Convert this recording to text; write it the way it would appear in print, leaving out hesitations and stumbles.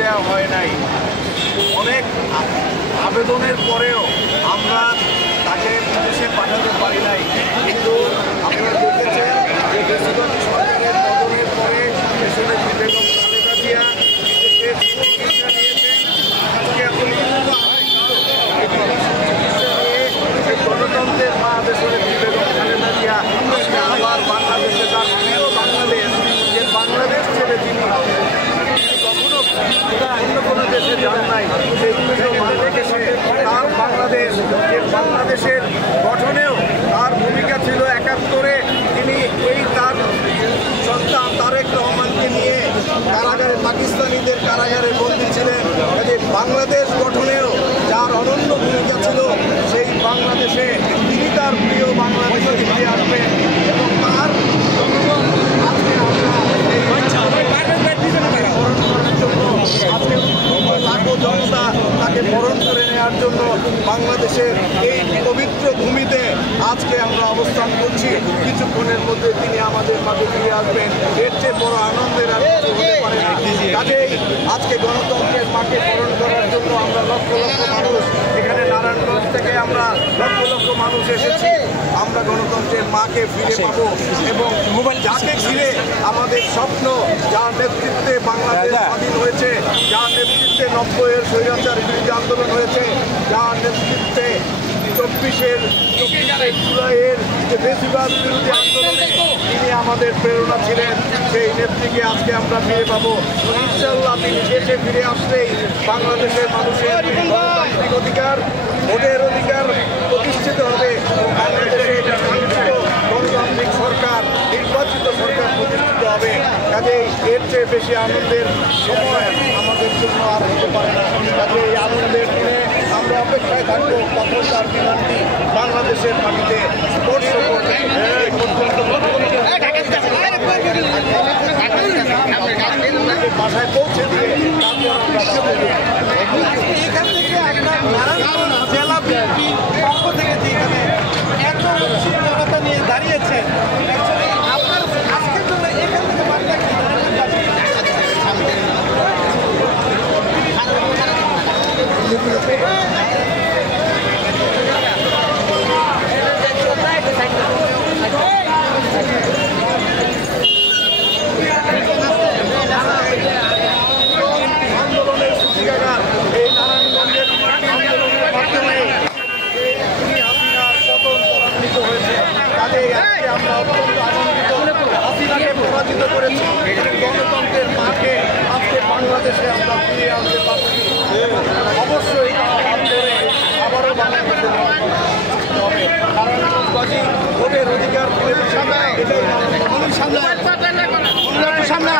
দেওয়া হয় নাই। অনেক আবেদনের পরেও আমরা তাকে বিদেশে পাঠাতে পারি নাই। কিন্তু আপনারা দেখেছেন যে বেসরকারি সরকারের পতনের পরে দেশের বেগম খালেদা জিয়া বিদেশের চিকিৎসা নিয়েছেন। আজকে আপনি চিকিৎসা নিয়ে গণতন্ত্রের মা দেশের বেগম খালেদা জিয়া আবার বাংলাদেশে তার প্রিয় বাংলাদেশ, যে বাংলাদেশ ছেড়ে তিনি কখনো অন্য কোনো দেশে যান নাই। সেই প্রিয় বাংলাদেশে তার বাংলাদেশ, যে বাংলাদেশের গঠনেও তার ভূমিকা ছিল। ৭১-এ তিনি এই তার সন্তান তারেক রহমানকে নিয়ে কারাগারে, পাকিস্তানিদের কারাগারে বন্দী ছিলেন। কাজে বাংলাদেশ গঠনেও যার অনন্য ভূমিকা ছিল, সেই বাংলাদেশে তিনি তার প্রিয় বাংলাদেশে ফিরে আসবেন এবং তার আজকে আমরা লাখো জনতা তাকে বরণ করে নেওয়ার জন্য বাংলাদেশের এই পবিত্র ভূমিতে আজকে আমরা অবস্থান করছি। কিছুক্ষণের মধ্যে তিনি আমাদের মাঝে ফিরে আসবেন। এর চেয়ে বড় আনন্দের আর কিছু হতে পারে না। কাজেই আজকে গণতন্ত্রের মাকে বরণ করার জন্য আমরা লক্ষ লক্ষ মানুষ, এখানে নারায়ণগঞ্জ থেকে আমরা লক্ষ লক্ষ মানুষ এসেছি। আমরা গণতন্ত্রের মাকে ফিরে পাবো এবং যাকে ঘিরে আমাদের স্বপ্ন, যার নেতৃত্বে বাংলাদেশ স্বাধীন হয়েছে, যার নেতৃত্বে ৯০-এর স্বৈরাচার বিরোধী আন্দোলন হয়েছে, যার নেতৃত্বে ২৪-এর জুলাইয়ের যে বেশিরভাগ বিরোধী আন্দোলনে তিনি আমাদের প্রেরণা ছিলেন, সেই নেত্রীকে আজকে আমরা ফিরে পাবো। ইনশাআল্লাহ তিনি দেশে ফিরে আসলেই বাংলাদেশের মানুষের গণতান্ত্রিক অধিকার, ভোটের অধিকার প্রতিষ্ঠিত হবে। বাংলাদেশে গণতান্ত্রিক সরকার, নির্বাচিত সরকার প্রতিষ্ঠিত হবে। কাজেই এর চেয়ে বেশি আনন্দের সময় আমাদের জন্য আর হতে পারে না। কাজে এই আনন্দের দিনে আমরা অপেক্ষায় থাকবো কখন তার বিমানটি বাংলাদেশের মাটিতে স্পর্শ করবে। এই পর্যন্ত বাসায় পৌঁছে দিয়ে এখান থেকে আপনার নারায়ণগঞ্জ জেলা বিএনপির পক্ষ থেকে যেখানে এত উৎসুক জনতা নিয়ে দাঁড়িয়েছে, অ্যাকচুয়ালি আপনার আজকের জন্য এখান থেকে বার্তা কি? আন্দোলনের সূচিকাগার এই নারায়ণগঞ্জের আন্দোলনের মাধ্যমে হাসিনার পতন ত্বরান্বিত হয়েছে। কাজেই আজকে আমরা অত্যন্ত আনন্দিত। হাসিনাকে পরাজিত করেছি, গণতন্ত্রের মাকে আজকে বাংলাদেশে আমরা ফিরিয়ে আনতে পারছি। অবশ্যই আবারও বাংলাদেশে হবে। নারায়ণগঞ্জবাসী ভোটের অধিকার ফিরে পেয়েছে, এটাই সামনে